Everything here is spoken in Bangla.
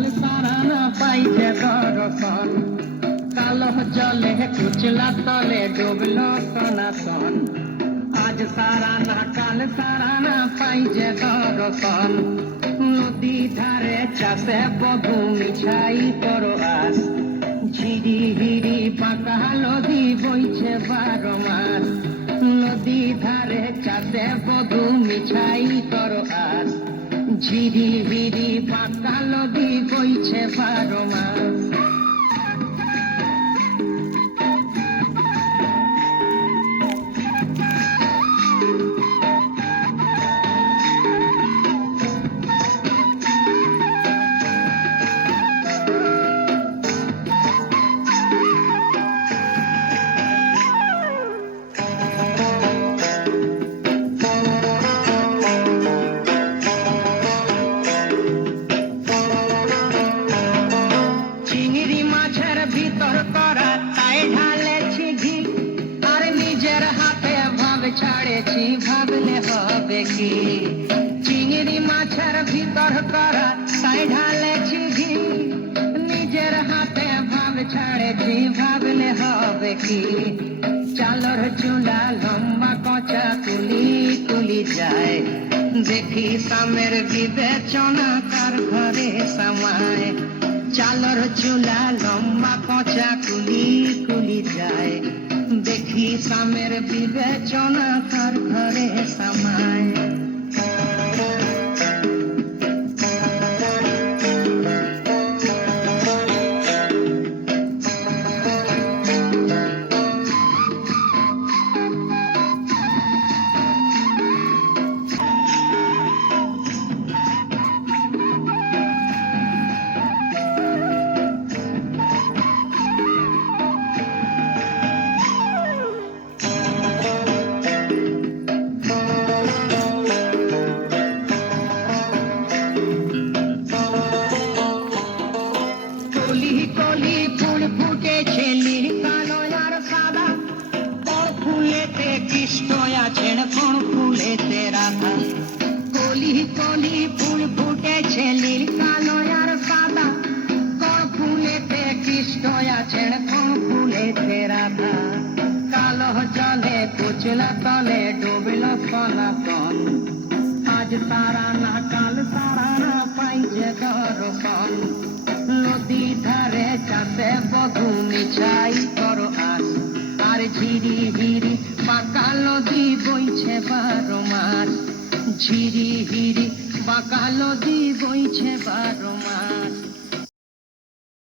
কাল সারা না পাইছে দর্শন, কালো জলে কুচলা তলে ডুবলো সনাতন। আজ সারা না কাল সারা না পাইছে দর্শন, নদী ধারে চাষে বধু মিছাই করো আস। ঝিরি হিরি পাকা নদী বইছে 12 মাস, নদী ধারে চাষে বধু মিছাই করো আস। ঝিরি হিরি পাকা নদী বইছে 12 মাস। চিংড়ি মাছের ভিতর করা তাই ঢালেছি ঘি, আর নিজের হাতে ভাব ছাড়েছি, ভাবলে হবে কি। চিংড়ি মাছের ভিতর করা তাই ঢালেছি ঘি, নিজের হাতে ভাব ছাড়েছি, ভাবলে হবে কি। চালর চুলা লম্বা কচা কুলি কুলি যায়, দেখি সামের বিবেচনা কার ঘরে সামায়। চালর চুলা লম্বা কচা কুলি কুলি যায়, দেখি সামের বিবেচনা কার ঘরে সামায়। কলি কলি ফুল ফুটেছে নীল কালো আর সাদা, কোন ফুলেতে কৃষ্ণ আছেন কোন ফুলেতে রাধা। কলি কলি ফুল ফুটেছে নীল কালো আর সাদা, কোন ফুলেতে কৃষ্ণ আছেন কোন ফুলেতে রাধা। কালো জলে কুচলা তলে ডুবল সনাতন, আজ সারা না কাল সারা না পাইছে দর্শন। নদী ধারে চাষে বধু মিছাই করো আস, আর ঝিরি হিরি পাকা নদী বইছে 12 মাস। ঝিরি হিরি পাকা নদী বইছে 12 মাস।